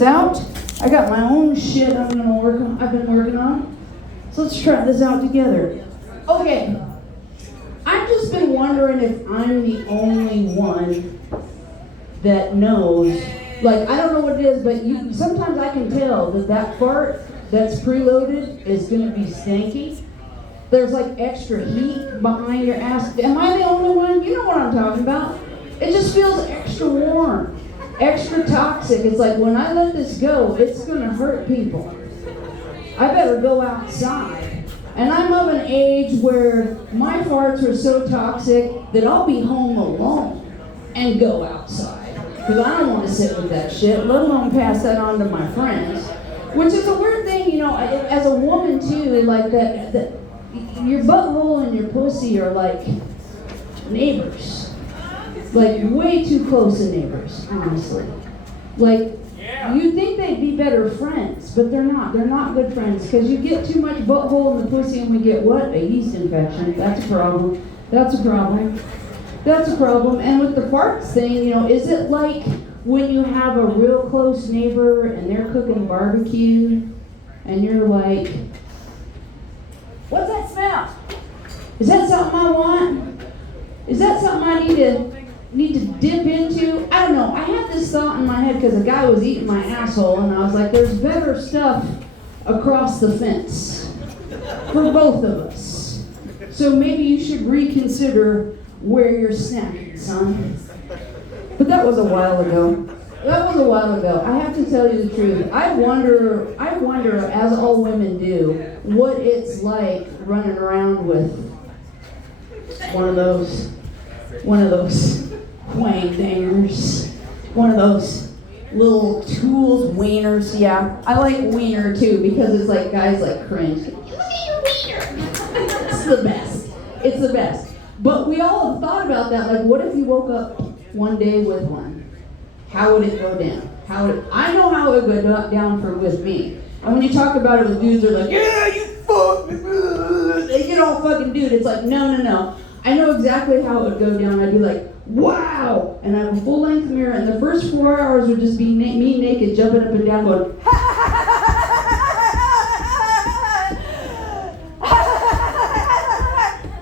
this out. I got my own shit I've been working on. So let's try this out together. Okay. I've just been wondering if I'm the only one that knows. Like, I don't know what it is, but sometimes I can tell that fart that's preloaded is going to be stanky. There's like extra heat behind your ass. Am I the only one? You know what I'm talking about. It just feels extra warm, extra toxic. It's like when I let this go, it's going to hurt people. I better go outside. And I'm of an age where my farts are so toxic that I'll be home alone and go outside. Because I don't want to sit with that shit, let alone pass that on to my friends. Which is a weird thing, you know, as a woman too, like that your butthole and your pussy are like neighbors. Like way too close to neighbors, honestly. Like, you'd think they'd be better friends, but they're not. They're not good friends because you get too much butthole in the pussy and we get what? A yeast infection. That's a problem. That's a problem. That's a problem. And with the farts thing, you know, is it like when you have a real close neighbor and they're cooking barbecue and you're like, what's that smell? Is that something I want? Is that something I need to dip into? I don't know. I had this thought in my head because a guy was eating my asshole and I was like, there's better stuff across the fence for both of us. So maybe you should reconsider where you're snacking, son. But that was a while ago. I have to tell you the truth. I wonder, as all women do, what it's like running around with one of those wang dingers, one of those little tools, wieners. Yeah, I like wiener too because it's like guys like cringe. Look at your wiener. It's the best. It's the best. But we all have thought about that. Like, what if you woke up one day with one? How would it go down? I know how it would go down with me. And when you talk about it with dudes, they're like, yeah, you fuck. They get all fucking dude. It's like, no. I know exactly how it would go down. I'd be like, wow. And I have a full length mirror. And the first 4 hours would just be me naked, jumping up and down, going,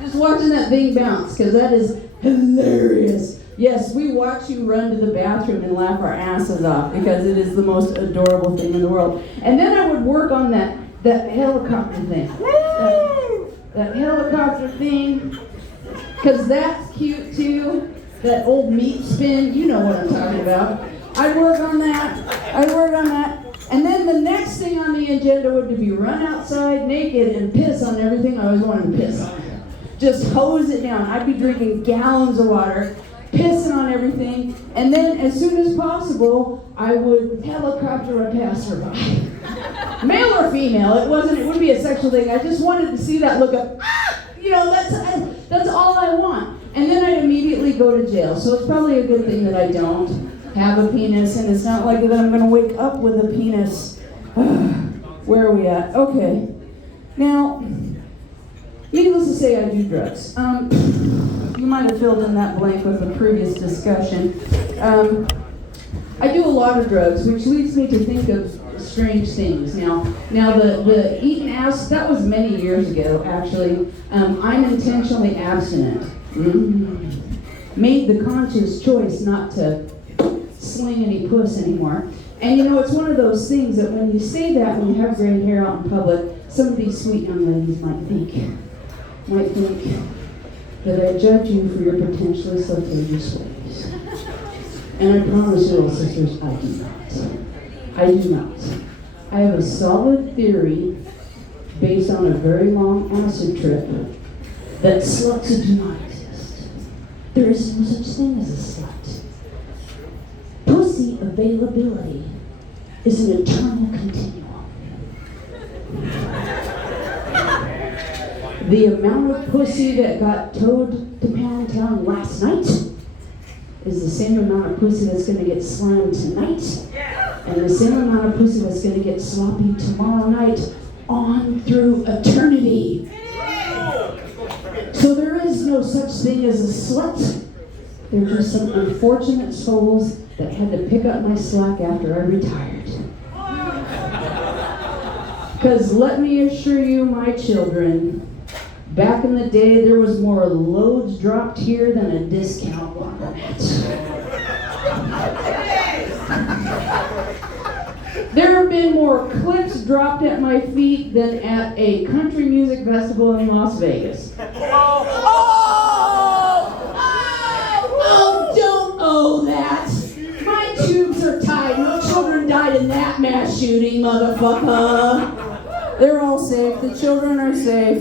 just watching that thing bounce, because that is hilarious. Yes, we watch you run to the bathroom and laugh our asses off because it is the most adorable thing in the world. And then I would work on that helicopter thing. That helicopter thing, because that's cute too. That old meat spin, you know what I'm talking about. I'd work on that. And then the next thing on the agenda would be run outside naked and piss on everything I always wanted to piss on. Just hose it down. I'd be drinking gallons of water, pissing on everything, and then as soon as possible, I would helicopter a passer by. Male or female, it wouldn't be a sexual thing. I just wanted to see that look of, you know, that's all I want. And then I'd immediately go to jail. So it's probably a good thing that I don't have a penis, and it's not like that I'm going to wake up with a penis. Where are we at? Okay. Now, needless to say, I do drugs. You might have filled in that blank with the previous discussion. I do a lot of drugs, which leads me to think of strange things. Now the eating ass, that was many years ago, actually. I'm intentionally abstinent. Made the conscious choice not to sling any puss anymore. And you know, it's one of those things that when you say that, when you have gray hair out in public, some of these sweet young ladies might think that I judge you for your potentially salacious ways. And I promise you all, sisters, I do not. I do not. I have a solid theory based on a very long acid trip that sluts do not exist. There is no such thing as a slut. Pussy availability is an eternal continuum. The amount of pussy that got towed to Pound Town last night is the same amount of pussy that's going to get slammed tonight, and the same amount of pussy that's going to get sloppy tomorrow night on through eternity. So there is no such thing as a slut. They're just some unfortunate souls that had to pick up my slack after I retired. Because let me assure you, my children, back in the day, there was more loads dropped here than a discount laundromat. There have been more clips dropped at my feet than at a country music festival in Las Vegas. Oh, don't owe that. My tubes are tied. No children died in that mass shooting, motherfucker. They're all safe. The children are safe.